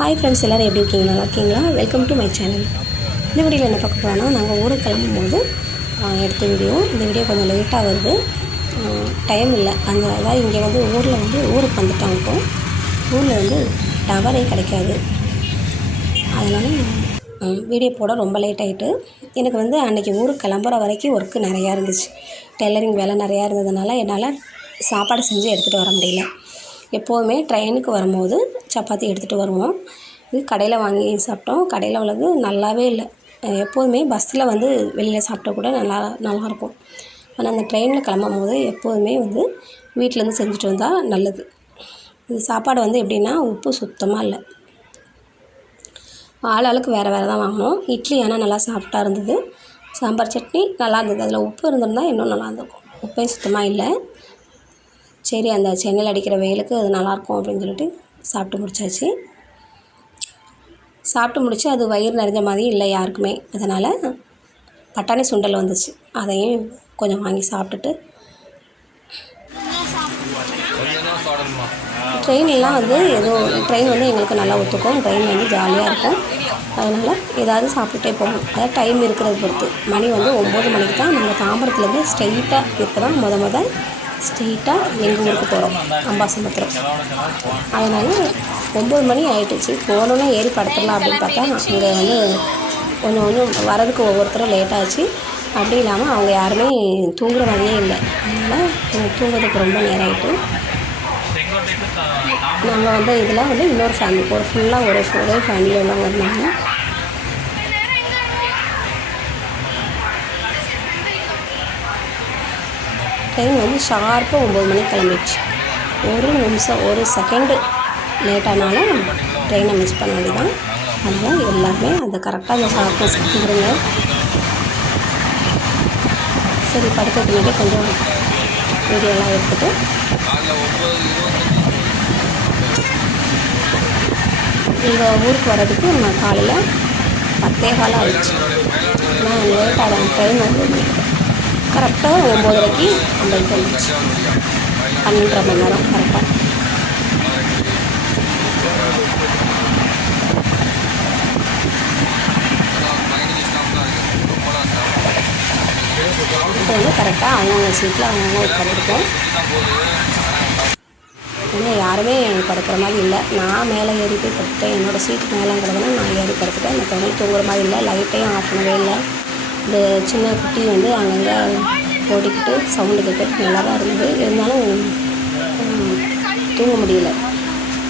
Hi friends, எல்லோரும் எப்படி இருக்கீங்க? நல்லா இருக்கீங்களா? Welcome to my channel. இந்த வீடியோவில் என்ன பார்க்க போகிறோன்னா, நாங்கள் ஊருக்கு கிளம்பும்போது எடுத்த வீடியோ. இந்த வீடியோ கொஞ்சம் லேட்டாக வருது, டைம் இல்லை. அதாவது இங்கே ஊருக்கு வந்துட்டோம். இப்போது ஊரில் டவரே கிடைக்காது. அதனால் வீடியோ போட ரொம்ப லேட் ஆகிட்டு. எனக்கு அன்றைக்கி ஊருக்கு கிளம்புற வரைக்கும் ஒர்க்கு நிறையா இருந்துச்சு. டெய்லரிங் வேலை நிறையா இருந்ததுனால என்னால் சாப்பாடு செஞ்சு எடுத்துகிட்டு வர முடியல. எப்போதுமே ட்ரெயினுக்கு வரும்போது சப்பாத்தி எடுத்துகிட்டு வருவோம். இது கடையில் வாங்கி சாப்பிட்டோம். கடையில் உள்ளது நல்லாவே இல்லை. எப்போதுமே பஸ்ஸில் வெளியில் சாப்பிட்டா கூட நல்லாயிருக்கும். ஆனால் அந்த ட்ரெயினில் கிளம்பும்போது எப்போதுமே வீட்டிலேருந்து செஞ்சுட்டு வந்தால் நல்லது. இது சாப்பாடு எப்படின்னா, உப்பு சுத்தமாக இல்லை. ஆளுக்கு வேறு தான் வாங்கினோம். இட்லி ஆனால் நல்லா சாஃப்டாக இருந்தது. சாம்பார் சட்னி நல்லா இருந்தது. அதில் உப்பு இருந்திருந்தால் இன்னும் நல்லா இருந்திருக்கும். உப்பே சுத்தமாக இல்லை. சரி, அந்த சென்னையில் அடிக்கிற வெயிலுக்கு அது நல்லாயிருக்கும் அப்படின்னு சொல்லிட்டு சாப்பிட்டு முடிச்சாச்சு. சாப்பிட்டு முடிச்சு அது வயிறு நிறைஞ்ச மாதிரி இல்லை யாருக்குமே. அதனால் பட்டாணி சுண்டல் வந்துச்சு. அதையும் கொஞ்சம் வாங்கி சாப்பிட்டுட்டு ட்ரெயின்லாம் ட்ரெயின் எங்களுக்கு நல்லா ஒத்துக்கும். ட்ரெயின் ஜாலியாக இருக்கும். அதனால் ஏதாவது சாப்பிட்டுட்டே போகணும். அதாவது டைம் இருக்கிறத பொறுத்து. மணி 9 மணிக்கு தான் நாங்கள் தாம்பரத்துலேருந்து ஸ்ட்ரெயிட்டாக இப்போ தான் ஸ்ட்ரெயிட்டாக எங்கள் ஊருக்கு போகிறோம், அம்பாசமுத்திரம். அதனால் 9 மணி ஆகிடுச்சு. போனோன்னே ஏறி படுத்துடலாம் அப்படின்னு பார்த்தா அங்கே கொஞ்சம் வரதுக்கு ஒவ்வொருத்தரும் லேட்டாச்சு. அப்படி இல்லாமல் அவங்க யாருமே தூங்குற மாதிரியே இல்லை. அதனால் தூங்குறதுக்கு ரொம்ப நேரம் ஆகிட்டு நாங்கள் இதில் இன்னொரு ஃபேமிலி ஒரே ஃபேமிலியில் உள்ளவங்க இருந்தாங்க. ட்ரெயின் ஷார்ப்பாக 9 மணிக்கு கிளம்பிடுச்சு. ஒரு நிமிஷம் ஒரு செகண்டு லேட்டானாலும் ட்ரெயினை மிஸ் பண்ண வேண்டியதான். அதனால் எல்லாருமே அந்த கரெக்டாக அந்த சாப்பிட்டு சாப்பிடுங்க. சரி, படுக்கிறதுக்கு முன்னாடி கொஞ்சம் வீடியோலாம் எடுத்துகிட்டு எங்கள் ஊருக்கு வர்றதுக்கு நான் காலையில் 10:15 ஆகிடுச்சு. ஆனால் லேட்டாக ட்ரெயின் கரெக்டாக 9:30க்கு அம்பைக்கு வந்துச்சு. 12.5 மணி நேரம் கரெக்டாக. இப்போ கரெக்டாக அவங்கவுங்க சீட்டில் அவங்கவுங்க உட்காந்துருக்கோம். ஏன்னா யாருமே படுக்கிற மாதிரி இல்லை. நான் மேலே ஏறி போய் படுத்துட்டேன். என்னோடய சீட்டு மேலேங்கிறதுனா நான் ஏறி படுத்துட்டேன். மற்றவங்க தூங்குற மாதிரி இல்லை. லைட்டையும் ஆஃப் பண்ணவே இல்லை. இந்த சின்ன குட்டி அங்கங்கே ஓடிக்கிட்டு சவுண்டு கேட்கறதுக்கு நல்லா தான் இருந்தது. இருந்தாலும் தூங்க முடியல.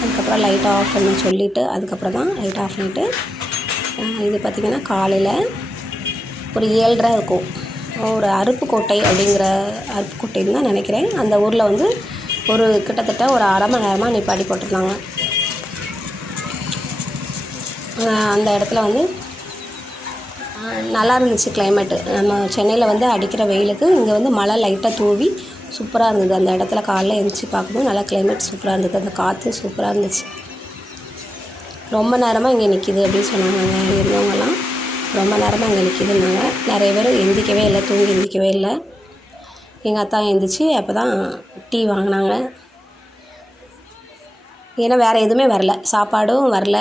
அதுக்கப்புறம் லைட்டை ஆஃப் பண்ண சொல்லிவிட்டு அதுக்கப்புறம் தான் லைட்டை ஆஃப் பண்ணிவிட்டு இது பார்த்திங்கன்னா காலையில் ஒரு 7:30 இருக்கும். ஒரு அருப்புக்கோட்டை அப்படிங்கிற அருப்புக்கோட்டைன்னு தான் நினைக்கிறேன். அந்த ஊரில் ஒரு கிட்டத்தட்ட ஒரு அரை மணி நேரமாக நிப்பாட்டி போட்டிருந்தாங்க. அந்த இடத்துல நல்லா இருந்துச்சு கிளைமேட்டு. நம்ம சென்னையில் அடிக்கிற வெயிலுக்கு இங்கே மழை லைட்டாக தூவி சூப்பராக இருந்தது. அந்த இடத்துல காலைல எழுந்திரிச்சி பார்க்கும்போது நல்லா கிளைமேட் சூப்பராக இருந்தது. அந்த காற்று சூப்பராக இருந்துச்சு. ரொம்ப நேரமாக இங்கே நிற்கிது அப்படின்னு சொன்னாங்க இருந்தவங்கலாம். ரொம்ப நேரமாக இங்கே நிற்கிதுன்னாங்க. நிறைய பேர் எந்திரிக்கவே இல்லை, தூங்கி எந்திரிக்கவே இல்லை. எங்கள் அத்தா எழுந்திரிச்சி அப்போ தான் டீ வாங்கினாங்க. ஏன்னா வேறு எதுவுமே வரல, சாப்பாடும் வரல,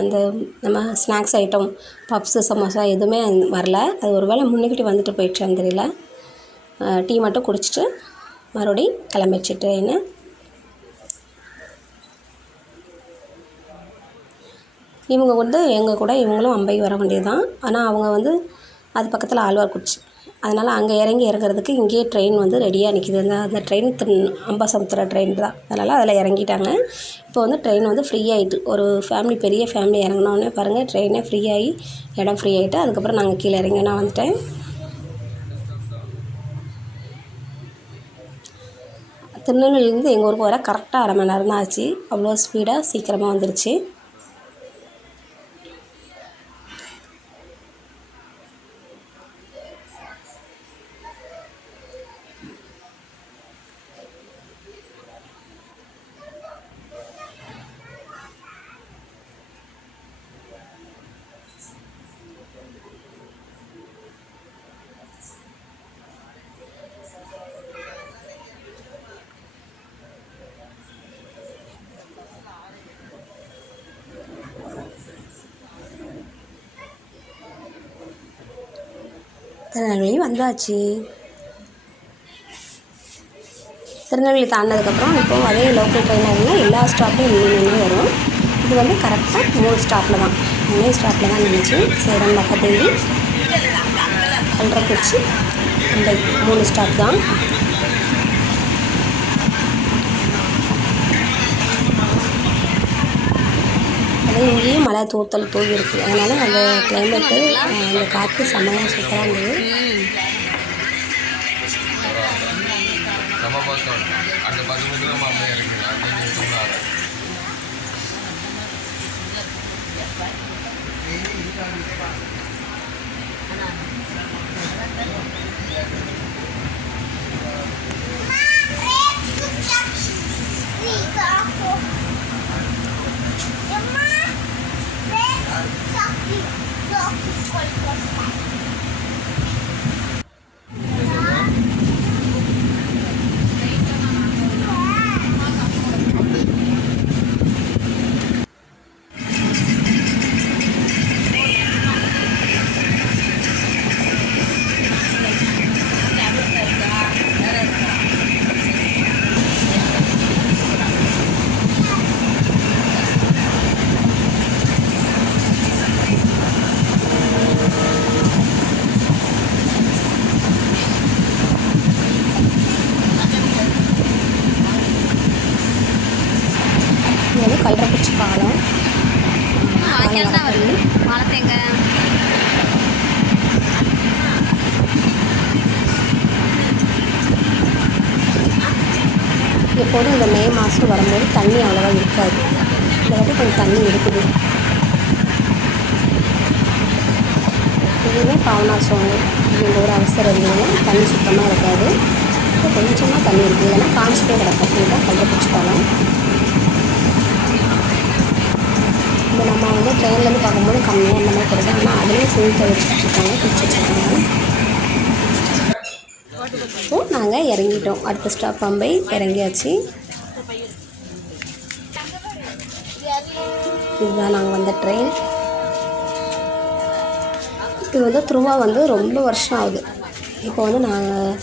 இந்த நம்ம ஸ்நாக்ஸ் ஐட்டம் பப்ஸு சமோசா எதுவுமே வரல. அது ஒரு வேளை முன்னுக்கிட்டு வந்துட்டு போயிடுச்சான்னு தெரியல. டீ மட்டும் குடிச்சிட்டு மறுபடியும் கிளம்பிடுச்சு ட்ரெயின். இவங்க எங்கள் கூட இவங்களும் அம்பை வர வேண்டியது தான். ஆனால் அவங்க அது பக்கத்தில் ஆழ்வார்குறிச்சி. அதனால் அங்கே இறங்குறதுக்கு இங்கேயே ட்ரெயின் ரெடியாக நிற்கிது. அந்த ட்ரெயின் அம்பாசமுத்திரம் ட்ரெயின் தான். அதனால் அதில் இறங்கிட்டாங்க. இப்போ ட்ரெயின் ஃப்ரீ ஆகிட்டு ஒரு ஃபேமிலி, பெரிய ஃபேமிலி இறங்கினோடனே பாருங்கள் ட்ரெயினே ஃப்ரீ ஆகி இடம் ஃப்ரீ ஆகிட்டு அதுக்கப்புறம் நாங்கள் கீழே இறங்கி நான் வந்துட்டேன். திருநெல்வேலியிலேருந்து எங்கள் ஊருக்கு வர கரெக்டாக அரை மணி நேரம் தான் ஆச்சு. அவ்வளோ ஸ்பீடாக சீக்கிரமாக வந்துருச்சு. திருநெல்வேலி வந்தாச்சு. திருநெல்வேலி தாண்டினதுக்கப்புறம் இப்போது அதே லோக்கல் ட்ரெயினர்னால் எல்லா ஸ்டாப்லையும் நின்று வரும். இது வந்து கரெக்டாக 3 ஸ்டாப்பில் தான், 3 ஸ்டாப்பில் தான் நின்றுச்சு. சேலம், மப்பத்தேவி, கல்றக்குறிச்சி, மும்பை 3 ஸ்டாப் தான். இங்கேயும் மழை தூத்தல் தூவி இருக்குது. அதனால் அந்த கிளைமேட்டு அந்த காற்று செம்மையாக சூப்பராக இருந்தது. கல்றக்குறிச்சி பாலம் பாலத்தேங்க எப்போதும் இந்த மே மாதம் வரும்போது தண்ணி அவ்வளோவா இருக்காது. இந்த வாட்டி கொஞ்சம் தண்ணி இருக்குது. இதுவே பாவனாசம் எங்கள் ஒரு அவசரம் இருந்ததுன்னா தண்ணி சுத்தமாக இருக்காது. இப்போ கொஞ்சமாக தண்ணி இருக்குது, இல்லைன்னா காஞ்சிட்டே கிடக்கும். இதுதான் கல்றக்குறிச்சி பாலம். இப்போ நம்ம வந்து ட்ரெயின்லேருந்து பார்க்கும்போது கம்மியாக இந்த மாதிரி கிடையாது. ஆனால் அதுலேயும் ஃபுல் வச்சுட்ருக்காங்க, பிடிச்சி வச்சுருக்காங்க. இப்போது நாங்கள் இறங்கிட்டோம். அடுத்த ஸ்டாப் பம்பை இறங்கியாச்சு. இதுதான் நாங்கள் வந்த ட்ரெயின். இது வந்து த்ரூவா வந்து ரொம்ப வருஷம் ஆகுது. இப்போ வந்து நாங்கள்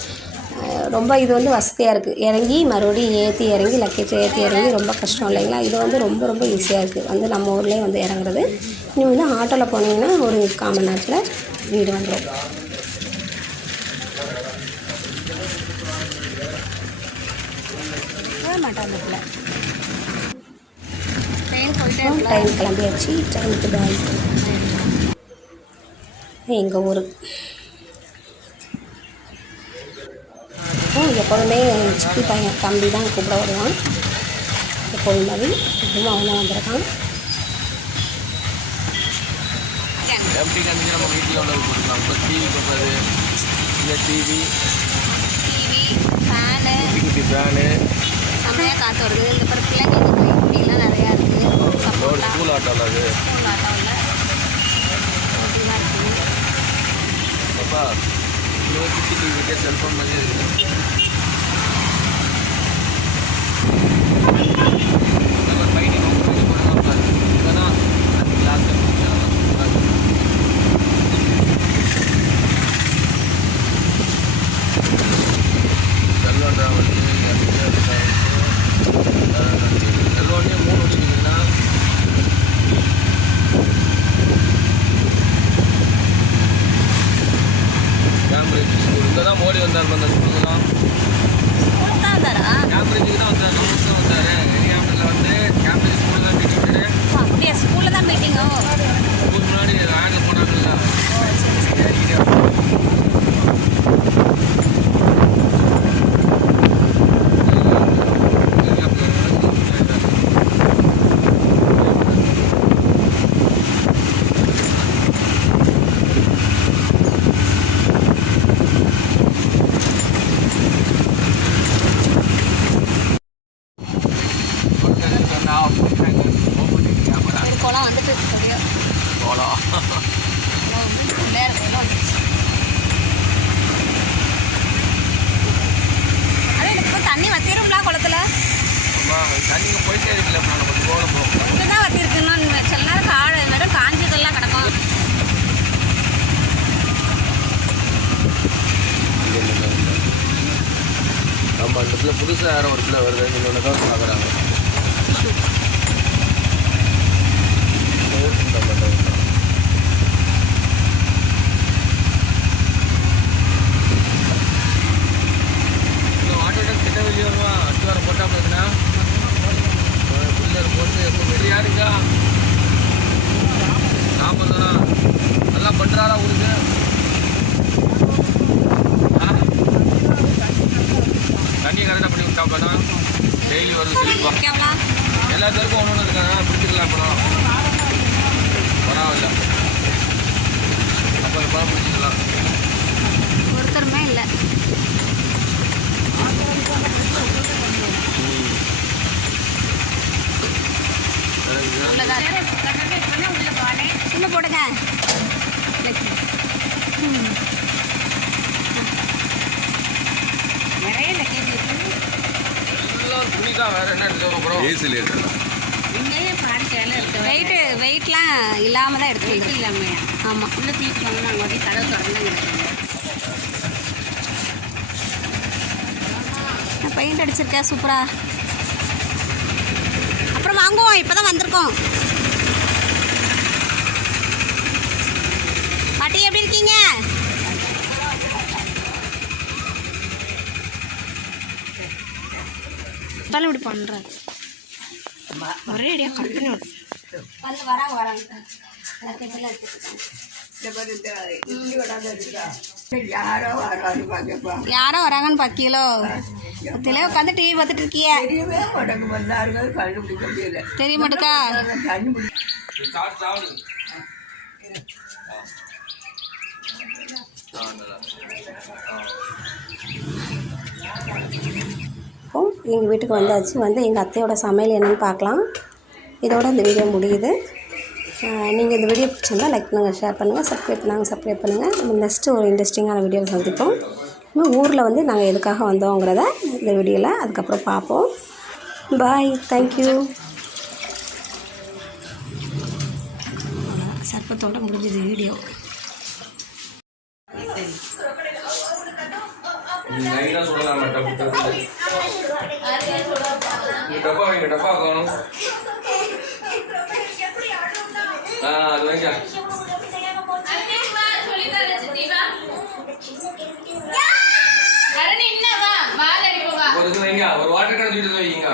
ரொம்ப இது வந்து வசதியாக இருக்குது. இறங்கி மறுபடியும் ஏற்றி இறங்கி லக்கேஜ் ஏற்றி இறங்கி ரொம்ப கஷ்டம் இல்லைங்களா. இது வந்து ரொம்ப ரொம்ப ஈஸியாக இருக்குது. வந்து நம்ம ஊர்லேயே வந்து இறங்குறது. இன்னும் வந்து ஆட்டோவில் போனீங்கன்னா ஒரு 1/4 மணி நேரத்தில் வீடு வந்துடும். ட்ரெயின் கிளம்பியாச்சு. ட்ரெயினுக்கு பாய். எங்கள் ஊர் எப்போதுமே சித்தி பையன் தம்பி தான் கூப்பிட வருவான். எப்போதும் மாதிரி இப்பவும் அவன் தான் வந்திருக்கான். செம்மையாக காற்று வருது. இந்த பிறகு பிள்ளைங்களுக்கு குட்டிலாம் நிறையா இருக்குது. ஸ்கூல் ஆட்டோவில் அது ஸ்கூல் ஆட்டோவில் ஓட்டிலாம் இருக்குது. அப்பா கிட்டே செல்ஃபோன் மாதிரி இருக்குது. நம்ம பையனை போடுவாங்க. இதுதான் அந்த கிளாஸ் செல்வன்றா வந்து செல்வனே 3 வச்சுக்கிட்டிங்கன்னா கேம்பிரிட்ஜ் ஸ்கூல் இங்கே தான் மோடி வந்தார். அந்த ஸ்கூல்லாம் கேம்பிரிட்ஜுக்கு தான் வந்தார். நமக்கு தான் வந்தார். கேம்பிரிட்ஜில் வந்து கேம்பிரிட்ஜ் ஸ்கூல் தான் மீட்டிங். அப்படியே ஸ்கூலில் தான் மீட்டிங்கோ. ஸ்கூல் முன்னாடி ஆங்கில போனாங்கல்ல. குளம் வந்துட்டு குளம் வந்து வேறு வந்துடுச்சு. அதே இப்போ தண்ணி வத்திரும்ல குளத்துல. தண்ணி போயிட்டே இருக்குல்ல. இதுதான் வத்திருக்குன்னு சில நேரம் வெறும் காஞ்சதெல்லாம் கிடக்கும். புதுசாக வேறு ஒரு கிலோ வருது நீங்கள் ஒன்று தான் பார்க்குறாங்க. ஆட்டோட கிட்ட வெளியே வருவா அடிவாரம் போட்டா போதுன்னா பிள்ளர் போட்டு எப்போ வெளியா இருக்கா நாற்பது தானா நல்லா பண்ணுறாரா உங்களுக்கு தண்ணி கரெக்டாக பண்ணி விட்டா பண்ணா டெய்லி வருது சொல்லிப்பா எல்லாத்துக்கும் ஒன்று ஒன்று இருக்காங்க பிடிச்சிக்கலாம் படம் பரவாயில்ல அப்போ படம் பிடிச்சிக்கலாம் ஒருத்தருமே இல்லை. சின்ன போடுங்க. நிறைய லக்கேஜ் இருக்கு. எல்லாம் துணி தான் வேறு என்ன எடுத்து போகிறோம் ஏசியில் எடுத்துக்கலாம். வெயிட்லாம் இல்லாமல் தான் எடுத்து வெயிட் இல்லாமல். ஆமாம் உள்ள தீட்டு வாங்க நாங்கள் வந்து கதவு திறந்து பெயிண்ட் அடிச்சிருக்கேன் சூப்பரா. அப்புறம் வாங்குவோம், இப்போ தான் வந்திருக்கோம். பாட்டி எப்படி இருக்கீங்க? தலை இப்படி பண்ணுறேன் ஒரே ஐடியா கட் பண்ணி வந்து வராங்க யாரோ வராங்கன்னு பாக்கீங்களோ தெளிவாக உட்காந்து டிவி பார்த்துட்டு இருக்கிய தெரிய மாட்டேக்கா. எங்கள் வீட்டுக்கு வந்தாச்சு. வந்து எங்கள் அத்தையோட சமையல் என்னென்னு பார்க்கலாம். இதோட இந்த வீடியோ முடியுது. நீங்கள் இந்த வீடியோ பிடிச்சிருந்தா லைக் பண்ணுங்கள், ஷேர் பண்ணுங்கள், சப்ஸ்கிரைப் பண்ணுங்கள். நம்ம நெக்ஸ்ட்டு ஒரு இன்ட்ரெஸ்டிங்கான வீடியோவில் சந்திப்போம். இன்னும் ஊரில் வந்து நாங்கள் எதுக்காக வந்தோங்கிறத இந்த வீடியோவில் அதுக்கப்புறம் பார்ப்போம். பாய், தேங்க்யூ. சர்ப்பத்தோடு முடிஞ்சது வீடியோ. சொல்லலாம் டப்பா வைங்க, டப்பா காணும். அது வைங்க. ஒரு வாட்டர் கடை வைங்க.